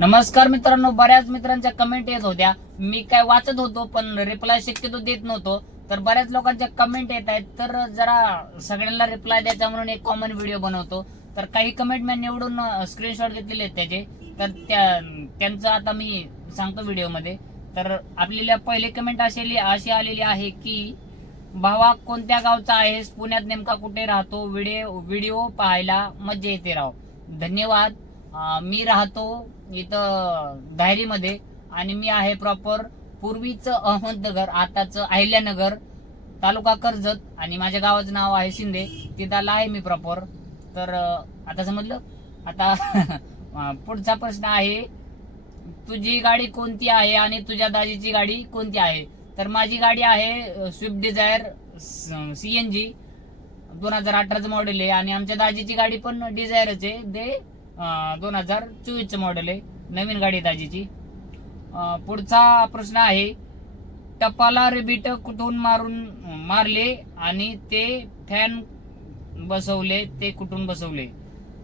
नमस्कार मित्रांनो बऱ्याच मित्रांच्या कमेंट येत होत्या. मी काय वाचत होतो पण रिप्लाय शक्यतो देत नव्हतो. तर बऱ्याच लोकांच्या कमेंट येत आहेत. तर जरा सगळ्यांना रिप्लाय द्यायचा म्हणून एक कॉमन व्हिडिओ बनवतो. तर काही कमेंट मी निवडून स्क्रीनशॉट घेतलेले आहेत त्याचे. तर त्या त्यांचं आता मी सांगतो व्हिडिओमध्ये तर आपल्याला पहिले कमेंट असेली अशी आलेली आहे की भावा कोणत्या गावचा आहेस? पुण्यात नेमका कुठे राहतो? व्हिडिओ व्हिडिओ पाहायला मजा येते राव. धन्यवाद. मी राहतो इथं धायरीमध्ये आणि मी आहे प्रॉपर पूर्वीचं अहमदनगर आताचं अहिल्यानगर तालुका कर्जत आणि माझ्या गावाचं नाव आहे शिंदे. तिथं आहे मी प्रॉपर तर आता समजलं? आता पुढचा प्रश्न आहे तुझी गाडी कोणती आहे आणि तुझ्या दाजीची गाडी कोणती आहे? तर माझी गाडी आहे Swift Dzire C N G दोन हजार अठराचं मॉडेल आहे आणि आमच्या दाजीची गाडी पण डिझायरच आहे. ते दोन हजार चोवीसचं मॉडेल आहे नवीन गाडी आहे दाजीची. पुढचा प्रश्न आहे टपाला रिबीट कुठून मारून मारले आणि ते फॅन बसवले ते कुठून बसवले?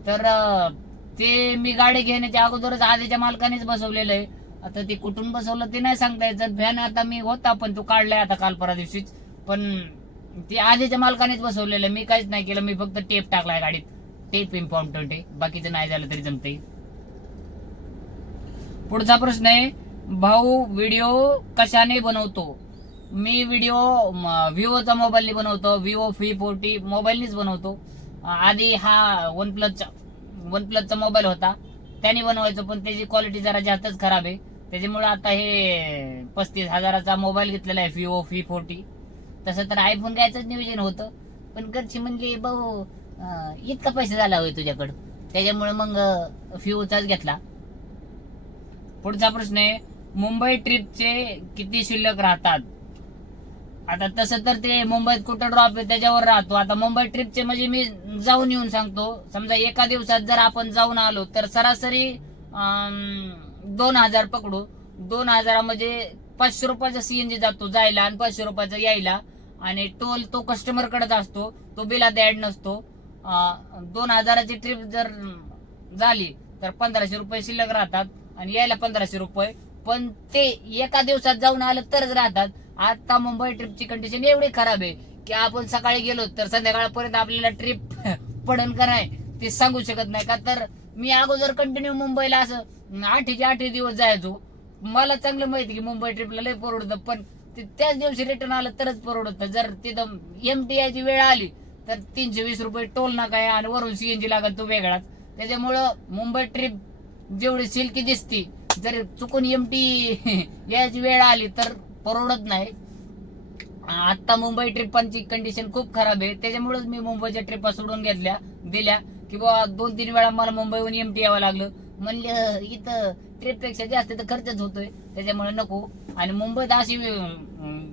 तर ते मी गाडी घेण्याच्या अगोदरच आधीच्या मालकानेच बसवलेलं आहे. आता ते कुठून बसवलं ते नाही सांगता येत. फॅन आता मी होता पण तो काढलाय आता काल परा दिवशीच पण ते आधीच्या मालकानेच बसवलेलं आहे. मी काहीच नाही केलं. मी फक्त टेप टाकलाय गाडीत. टेप इम्पॉर्टंट आहे बाकीचं नाही झालं तरी जमते पुढचा प्रश्न आहे भाऊ व्हिडिओ कशाने बनवतो? मी व्हिडिओ विवोचा मोबाईलने बनवतो. विवो फी फोर्टी मोबाईलनीच बनवतो. आधी हा वन प्लसचा वन प्लसचा मोबाईल होता. त्याने बनवायचो पण त्याची क्वालिटी जरा जास्तच खराब आहे. त्याच्यामुळे आता हे पस्तीस हजाराचा मोबाईल घेतलेला आहे विवो फी फोर्टी तसं तर आयफोन घ्यायचंच नियोजन होतं. पण घरची म्हणजे भाऊ इतका पैसा झाला होय तुझ्याकडं. त्याच्यामुळे मग फ्यूचाच घेतला. पुढचा प्रश्न आहे मुंबई ट्रिपचे किती शिल्लक राहतात? आता तसं तर ते मुंबईत कुठं ड्रॉप आहे त्याच्यावर राहतो. आता मुंबई ट्रिपचे म्हणजे मी जाऊन येऊन सांगतो. समजा एका दिवसात जर आपण जाऊन आलो तर सरासरी दोन हजार पकडू. दोन हजारामध्ये म्हणजे पाचशे रुपयाचा सीएनजी जातो जायला आणि पाचशे रुपयाचा यायला. आणि टोल तो कस्टमरकडेच असतो. तो बिलात ऍड नसतो. दोन हजाराची ट्रिप जर झाली तर पंधराशे रुपये शिल्लक राहतात आणि यायला पंधराशे रुपये. पण ते एका दिवसात जाऊन आलं तरच राहतात. आता मुंबई ट्रिपची कंडिशन एवढी खराब आहे की आपण सकाळी गेलो तर संध्याकाळपर्यंत आपल्याला ट्रिप पडन का नाही ते सांगू शकत नाही का? तर मी अगोदर कंटिन्यू मुंबईला असं आठीचे आठ दिवस जायचो. मला चांगलं माहिती की मुंबई ट्रिपला लय परवडतं पण ते त्याच दिवशी रिटर्न आलं तरच परवडतं. जर तिथं एम टी आयची वेळ आली तर तीनशे वीस रुपये टोल नाका आहे आणि वरून सीएनजी लागत तो वेगळाच. त्याच्यामुळं मुंबई ट्रिप जेवढी सिल्की दिसती जर चुकून एमटी याची वेळ आली तर परवडत नाही. आता मुंबई ट्रिपांची कंडिशन खूप खराब आहे. त्याच्यामुळेच मी मुंबईच्या ट्रिपा सोडून घेतल्या दिल्या की बाबा दोन तीन वेळा मला मुंबईहून एमटी यावं लागलं. म्हणलं इथं ट्रिपपेक्षा जास्त तर खर्चच होतोय. त्याच्यामुळे नको. आणि मुंबईत अशी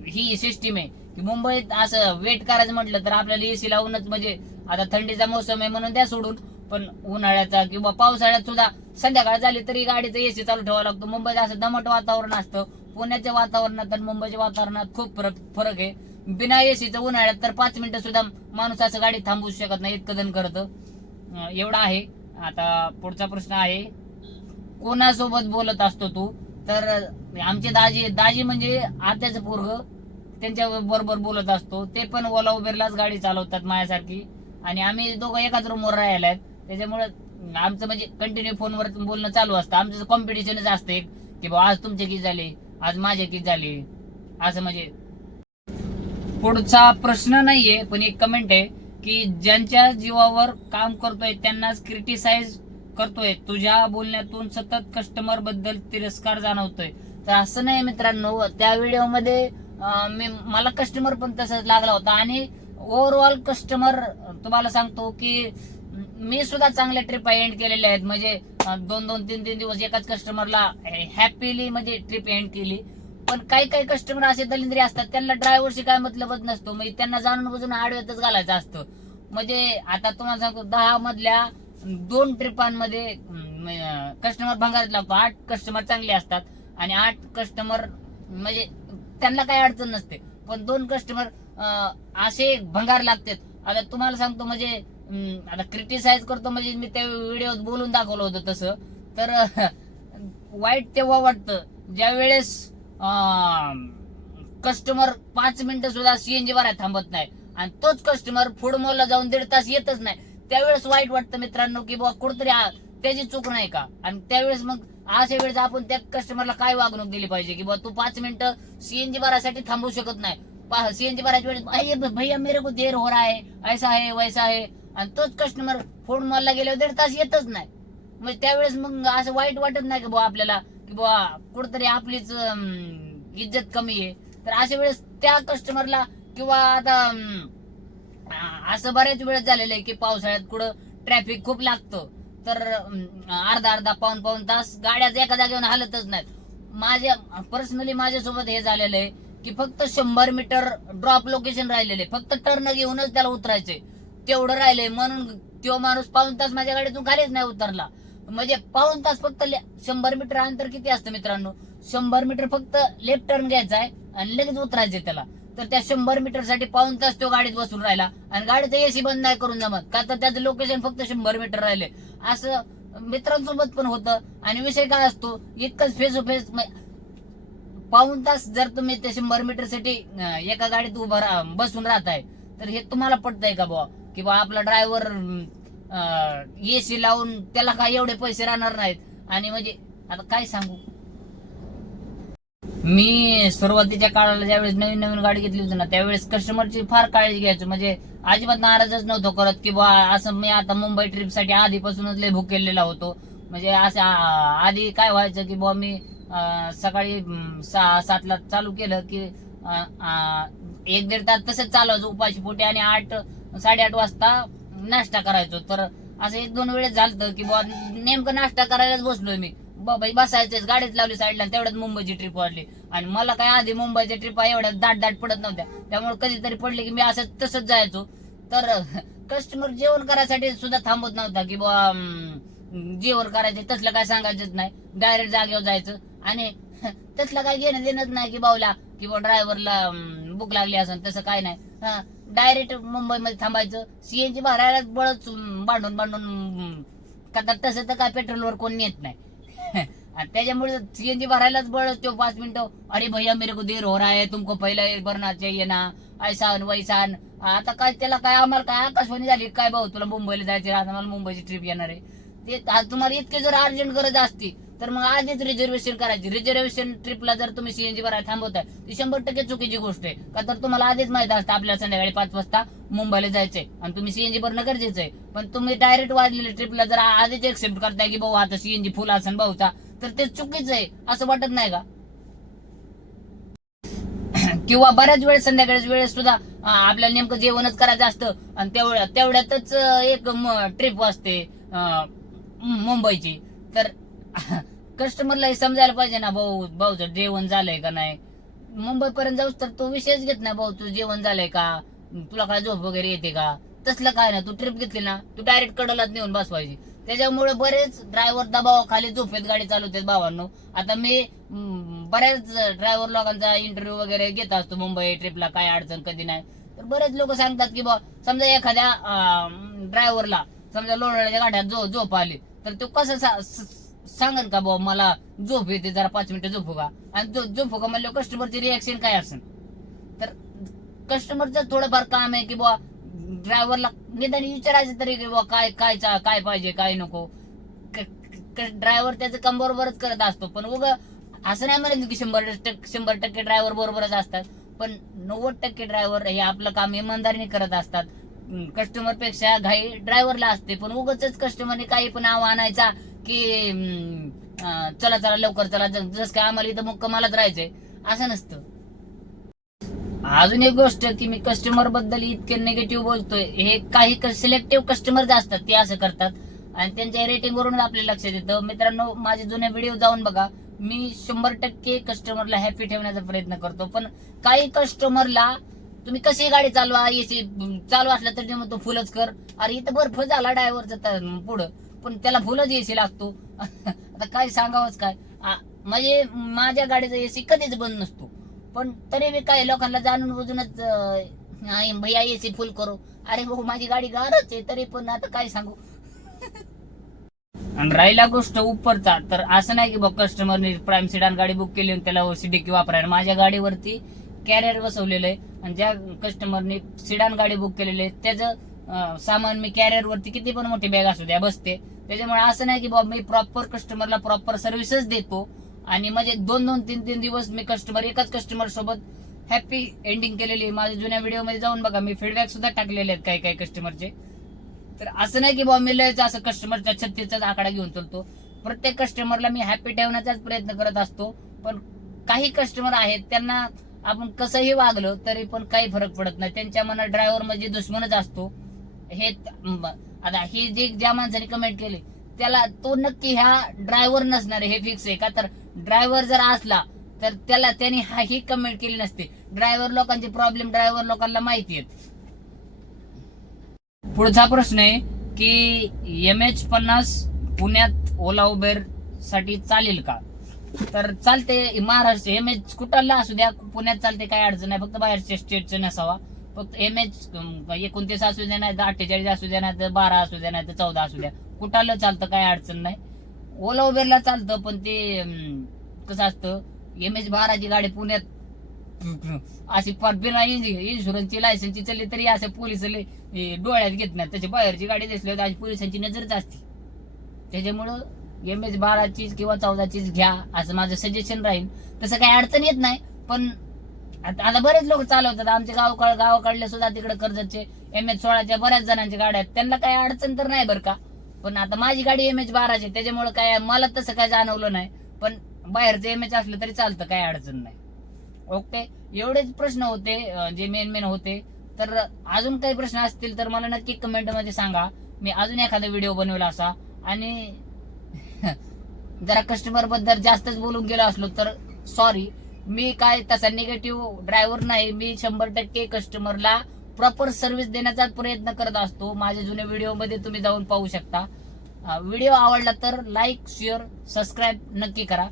ही सिस्टीम आहे. की मुंबईत असं वेट करायचं म्हटलं तर आपल्याला एसी लावूनच म्हणजे आता थंडीचा मोसम आहे म्हणून द्या सोडून. पण उन्हाळ्याचा किंवा पावसाळ्यात सुद्धा संध्याकाळ झाली तरी गाडीचं एसी चालू ठेवावं लागतो. मुंबईत असं दमट वातावरण असतं. पुण्याच्या वातावरणात आणि मुंबईच्या वातावरणात खूप फरक फरक आहे. बिना एसीचं उन्हाळ्यात तर पाच मिनिटं सुद्धा माणूस असं गाडी थांबवू शकत नाही इतकं जण करतं. एवढा आहे. आता पुढचा प्रश्न आहे. कोणासोबत बोलत असतो तू? तर आमचे दाजी दाजी म्हणजे आत्याचं पोरग. त्यांच्या बरोबर बोलत असतो. ते पण ओला उबेरलाच गाडी चालवतात माझ्यासारखी. आणि आम्ही दोघं एकाच रूमवर राहायला आहेत त्याच्यामुळे आमचं म्हणजे कंटिन्यू फोनवर बोलणं चालू असतं. आमचं कॉम्पिटिशनच असतं एक की बाबा आज तुमचे किती झाले? आज माझे किती झाले? असं म्हणजे. पुढचा प्रश्न नाहीये पण एक कमेंट आहे की ज्यांच्या जीवावर काम करतोय त्यांनाच क्रिटिसाइज करतोय. तुझ्या बोलण्यातून सतत कस्टमरबद्दल तिरस्कार जाणवतोय. तर असं नाही मित्रांनो त्या व्हिडिओमध्ये अं, मी मला कस्टमर पण तसंच लागला होता. आणि ओव्हरऑल कस्टमर तुम्हाला सांगतो की मी सुद्धा चांगल्या ट्रिप एंड केलेल्या आहेत. म्हणजे दोन दोन तीन तीन दिवस एकाच कस्टमरला हॅपीली म्हणजे ट्रिप एंड केली. पण काही काही कस्टमर असे दलिंद्री असतात त्यांना ड्रायव्हरशी काय मतलबच नसतो. म्हणजे त्यांना जाणून बुजून आडव्यातच घालायचं असतं. म्हणजे आता तुम्हाला सांगतो दहा मधल्या दोन ट्रिपांमध्ये कस्टमर भंगारात लागतो. आठ कस्टमर चांगले असतात. आणि आठ कस्टमर म्हणजे त्यांना काही अडचण नसते. पण दोन कस्टमर असे भंगार लागतात. आता तुम्हाला सांगतो म्हणजे आता क्रिटिसाइज करतो म्हणजे मी त्या व्हिडिओत बोलून दाखवलं होतं तसं. तर वाईट तेव्हा वाटतं ज्या वेळेस कस्टमर पाच मिनिटं सुद्धा सीएनजी भरायला थांबत नाही. आणि तोच कस्टमर फूड मॉलला जाऊन दीड तास येतच नाही. त्यावेळेस वाईट वाटतं मित्रांनो की बाबा कुठतरी त्याची चूक नाही का? आणि त्यावेळेस मग अशा वेळेस आपण त्या कस्टमरला काय वागणूक दिली पाहिजे? की बाबा तू पाच मिनिटं सीएनजी भरासाठी थांबू शकत नाही. सीएनजी भरायच्या वेळेस भैया मेरे को देर हो रहा है ऐसा है वैसा है. आणि तोच कस्टमर फोन मॉलला गेल्यावर दीड तास येतच नाही. म्हणजे त्यावेळेस मग असं वाईट वाटत नाही की बुवा आपल्याला? की बुवा कुठतरी आपलीच इज्जत कमी आहे. तर अशा वेळेस त्या कस्टमरला किंवा आता असं बऱ्याच वेळेस झालेलं आहे की पावसाळ्यात कुठं ट्रॅफिक खूप लागतं. तर अर्धा अर्धा पाऊन पाऊन तास गाड्याच एका जागेवर हलतच नाहीत. माझ्या पर्सनली माझ्यासोबत हे झालेलं आहे की फक्त शंभर मीटर ड्रॉप लोकेशन राहिलेले फक्त टर्न घेऊनच त्याला उतरायचंय तेवढं राहिलंय म्हणून तो माणूस पाऊन तास माझ्या गाडीतून खालीच नाही उतरला. म्हणजे पाऊन तास फक्त ले- शंभर मीटर अंतर किती असतं मित्रांनो? शंभर मीटर फक्त लेफ्ट टर्न घ्यायचा आहे आणि लगेच उतरायचंय त्याला. तर त्या शंभर मीटरसाठी पाऊन तास तो गाडीत बसून राहिला. आणि गाडीचं एसी बंद नाही करून जमत. का तर त्याचं लोकेशन फक्त शंभर मीटर राहिले. असं मित्रांसोबत पण होतं. आणि विषय काय असतो? इतकंच फेस टू फेस पाऊन तास जर तुम्ही त्या शंभर मीटरसाठी एका गाडीत उभं राहा बसून राहताय तर हे तुम्हाला पटतंय का बुवा? की बा आपला ड्रायव्हर एसी लावून त्याला काय एवढे पैसे राहणार नाहीत? आणि म्हणजे आता काय सांगू? मी सुरुवातीच्या काळाला ज्यावेळेस नवीन नवीन गाडी घेतली होती ना त्यावेळेस कस्टमरची फार काळजी घ्यायचो. म्हणजे अजिबात नाराजच नव्हतो करत की बा असं मी आता मुंबई ट्रिपसाठी आधीपासूनच लय बुक केलेला होतो. म्हणजे असं आधी काय व्हायचं की बुवा मी सकाळी सा सहा सातला चालू केलं की एक दीड तास तसंच चालवायचं उपाशी पोटी आणि आठ साडेआठ वाजता नाश्ता करायचो. तर असं एक दोन वेळेस झालं की बुवा नेमकं नाश्ता करायलाच बसलोय मी. बाबा बसायचेच गाडीच लावली साईडला तेवढ्यात मुंबईची ट्रिप वाढली. आणि मला काय आधी मुंबईच्या ट्रिप एवढ्या दाट दाट पडत नव्हत्या. त्यामुळे कधीतरी पडले की मी असं तसंच जायचो. तर कस्टमर जेवण करायसाठी सुद्धा थांबत नव्हता की बाबा जेवण करायचे तसलं काय सांगायचंच नाही. डायरेक्ट जागेवर जायचं. आणि तसलं काय घेणं देणंच नाही की बाऊला किंवा ड्रायव्हरला बुक लागली असेल तसं काय नाही. डायरेक्ट मुंबईमध्ये थांबायचं. सीएनजी भरायला बळच बांधून भांडून भांडून का तर तसं तर काय पेट्रोलवर कोण नेत नाही. आणि त्याच्यामुळे सीएनजी भरायलाच बळ तो पाच मिनिटं. अरे भैया मेरे को देर हो रहा है तुमको पहिला भरना चाहिए ना. ऐसा वैसा आता काय त्याला काय आम्हाला काय आकाशवाणी झाली? काय भाऊ तुला मुंबईला जायचे आता मला मुंबईची ट्रिप येणार आहे. ते आज तुम्हाला इतके जर अर्जंट गरज असती तर मग आधीच रिझर्वेशन करायची. रिझर्वेशन ट्रिपला जर तुम्ही सीएनजी भरायला थांबवताय ती शंभर टक्के चुकीची गोष्ट आहे. का तर तुम्हाला आधीच माहीत असतं आपल्याला संध्याकाळी पाच वाजता मुंबईला जायचंय. आणि तुम्ही सीएनजी भरणं गरजेचं आहे. पण तुम्ही डायरेक्ट वाजलेले ट्रिपला जर आधीच एक्सेप्ट करताय की भाऊ आता सीएनजी फुल असेल भाऊचा तर ते चुकीचं आहे. असं वाटत नाही का? किंवा बऱ्याच वेळेस संध्याकाळी वेळेस सुद्धा आपल्याला नेमकं जेवणच करायचं असतं. आणि तेवढ्या तेवढ्यातच एक ट्रिप असते मुंबईची. तर कस्टमरला हे समजायला पाहिजे ना भाऊ भाऊचं जेवण झालंय का नाही? मुंबई पर्यंत जाऊस तर तो विषयच घेत नाही भाऊ तुझं जेवण झालंय का? तुला काय झोप वगैरे येते का? तसलं काय ना तू ट्रिप घेतली ना तू डायरेक्ट कडलाच नेऊन बसवायची त्याच्यामुळे बरेच ड्रायव्हर दबावाखाली झोपेत गाडी चालवतात भावांनो. आता मी बऱ्याच ड्रायव्हर लोकांचा इंटरव्ह्यू वगैरे घेत असतो मुंबई ट्रिपला काय अडचण कधी नाही. तर बरेच लोक सांगतात की बा समजा एखाद्या ड्रायव्हरला समजा लोणाच्या गाड्यात झो झोप आली तर तो कसं सांगन का बाबा मला झोप येते जरा पाच मिनिटं झोपू का आणि झोप झोपू का म्हणलं कस्टमरचे रिॲक्शन काय असेल? तर कस्टमरचं थोडंफार काम आहे की बुवा ड्रायव्हरला निदान विचारायचं तरी की बुवा काय काय काय पाहिजे काय नको. ड्रायव्हर त्याचं काम बरोबरच करत असतो. पण उग असं नाही म्हणत की शंभर टक्के शंभर टक्के ड्रायव्हर बरोबरच असतात. पण नव्वद टक्के ड्रायव्हर हे आपलं काम इमानदारीने करत असतात. कस्टमरपेक्षा घाई ड्रायव्हरला असते. पण उगच कस्टमरने काही पण नाव आणायचा की चला चला लवकर चला जस काय आम्हाला इथं मुक्कामालाच राहायचंय असं नसतं. अजून एक गोष्ट की मी कस्टमरबद्दल इतके निगेटिव्ह बोलतोय. हे काही सिलेक्टिव्ह कस्टमर असतात ते असं करतात. आणि त्यांच्या रेटिंग वरून आपल्या लक्षात येतं. मित्रांनो माझे जुने व्हिडिओ जाऊन बघा. मी शंभर टक्के कस्टमरला हॅपी ठेवण्याचा प्रयत्न करतो. पण काही कस्टमरला तुम्ही कशी गाडी चालवा एसी चालू असला तरी मग तो फुलच कर. अरे इथं बर्फ झाला ड्रायव्हरचा पुढं. पण त्याला फुलच एसी लागतो. आता काय सांगावंच काय? म्हणजे माझ्या गाडीचा एसी कधीच बंद नसतो. पण तरी मी काय लोकांना जाणून बुजूनच भैया एसी फुल करो. अरे भाऊ माझी गाडी गारच आहे तरी पण आता काय सांगू? आणि राहिला गोष्ट उपरचा तर असं नाही की बघ कस्टमरने प्राईम सिडान गाडी बुक केली आणि त्याला सीडीकी वापरायला. माझ्या गाडीवरती कॅरियर बसवलेलं आहे आणि ज्या कस्टमरने सिडान गाडी बुक केलेली आहे त्याचं सामान मी कॅरियर वरती किती पण मोठी बॅग असू द्या बसते. त्याच्यामुळे असं नाही की बाबा मी प्रॉपर कस्टमरला प्रॉपर सर्व्हिसच देतो आणि म्हणजे दोन दोन तीन तीन दिवस मी कस्टमर एकाच कस्टमर सोबत हॅपी एंडिंग केलेली माझ्या जुन्या व्हिडिओमध्ये जाऊन बघा मी फीडबॅक सुद्धा टाकलेले आहेत काही काही कस्टमरचे तर असं नाही की बाबा मी लयच असं कस्टमरच्या छत्तीसचाच आकडा घेऊन चलतो. प्रत्येक कस्टमरला मी हॅपी ठेवण्याचाच प्रयत्न करत असतो. पण काही कस्टमर आहेत त्यांना आपण कसंही वागलो तरी पण काही फरक पडत नाही. त्यांच्या मनात ड्रायव्हर म्हणजे दुश्मनच असतो. हे आता हे जे ज्या माणसाने कमेंट केली त्याला तो नक्की ह्या ड्रायव्हर नसणार आहे, हे फिक्स आहे का? तर ड्रायव्हर जर असला तर त्याला त्यांनी हा ही कमेंट केली नसते. ड्रायव्हर लोकांचे प्रॉब्लेम ड्रायव्हर लोकांना माहिती आहेत. पुढचा प्रश्न आहे की एम एच पन्नास पुण्यात ओला उबेरसाठी चालेल का? तर चालते महाराष्ट्र एम एच कुठला असू द्या पुण्यात चालते काय अडचण नाही. फक्त बाहेरच्या स्टेटचं नसावा. फक्त एम एच एकोणतीस असू द्या नाही तर अठ्ठेचाळीस असू द्या नाही तर बारा असू द्या नाही तर चौदा असू द्या कुठालं चालतं काय अडचण नाही. ओला उबेरला चालतं पण ते कसं असतं एम एच बाराची गाडी पुण्यात अशी पार बिना इन्शुरन्सची लायसन्सची चालली तरी असं पोलिसले डोळ्यात घेत नाही त्याची बाहेरची गाडी दिसली तर पोलिसांची नजरच असते. त्याच्यामुळं एम एच बाराचीच किंवा चौदाचीच घ्या असं माझं सजेशन राहील तसं काही अडचण येत नाही पण आता बरेच लोक चालवतात. आमच्या गाव गावाकडले सुद्धा तिकडे कर्जतचे एम एच सोळाच्या बऱ्याच जणांच्या गाड्या आहेत. त्यांना काही अडचण तर नाही बरं का. पण आता माझी गाडी एम एच बाराची त्याच्यामुळे काय मला तसं काय जाणवलं नाही. पण बाहेरचं एम एच असलं तरी चालतं काही अडचण नाही. ओके? एवढेच प्रश्न होते जे मेन मेन होते. तर अजून काही प्रश्न असतील तर मला नक्की कमेंटमध्ये सांगा. मी अजून एखादा व्हिडिओ बनवला असा. आणि जरा कस्टमरबद्दल जास्तच बोलून गेलो असलो तर सॉरी मी काय तसा निगेटिव्ह ड्रायव्हर नाही. मी शंभर टक्के कस्टमरला प्रॉपर सर्व्हिस देण्याचा प्रयत्न करत असतो. माझ्या जुन्या व्हिडिओमध्ये तुम्ही जाऊन पाहू शकता. व्हिडिओ आवडला तर लाईक शेअर सबस्क्राईब नक्की करा.